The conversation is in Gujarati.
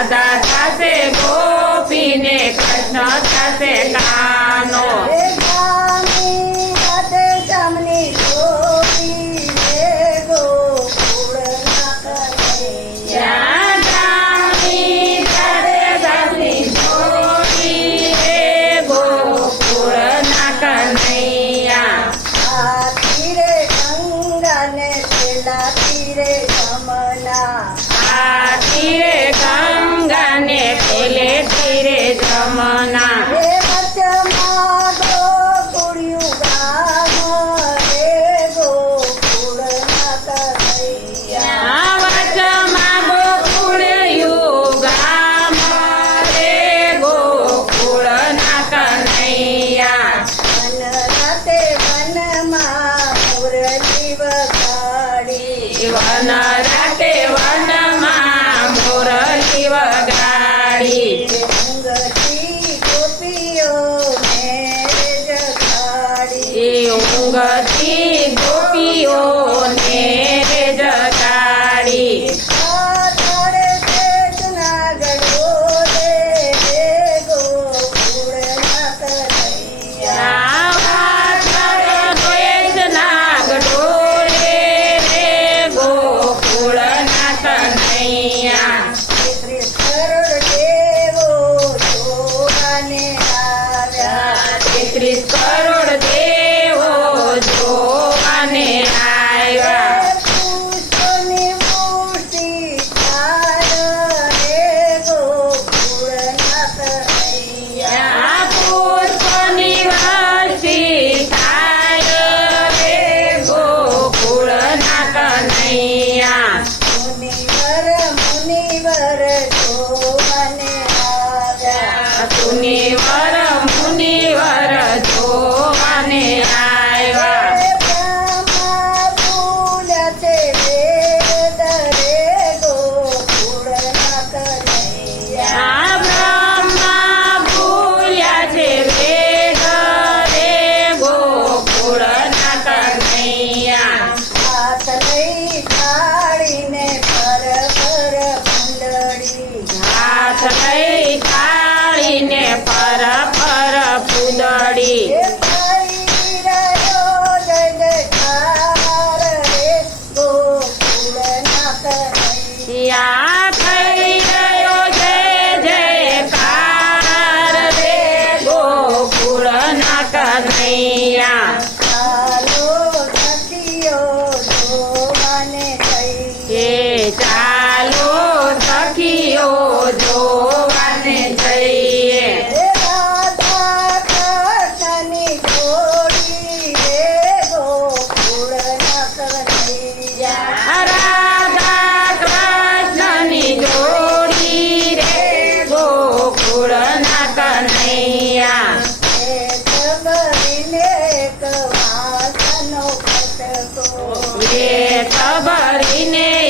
રાધા થશે ગોપી ને કૃષ્ણ થશે કાનો ગંગા ને પેલે તીરે જમના વન રાતે વનમાં મોરલી વગાડી ઊંઘતી ગોપીઓને જગાડી કરોડ દેવો જોવાને આવ્યા પુષ્પની વર્ષી થાય રે ગોકુળના કનૈયા મુનિવર જોવાને આવ્યા મુનિવર જોવાને આવ્યા બ્રહ્મા ભૂલ્યા છે વેદ રે ગોકુળના કનૈયા હાથ લઈ થાળીને પર પૂંદડી હાથ લઈ થાળીને પર પૂદડી યા થઈ રહ્યો જય જયકાર રે ગોકુળના કનૈયા એ ચાલો સખીઓ જોવાને જઈએ રાધા કૃષ્ણની જોડી રે ગોકુળના કનૈયા એ ખબરીને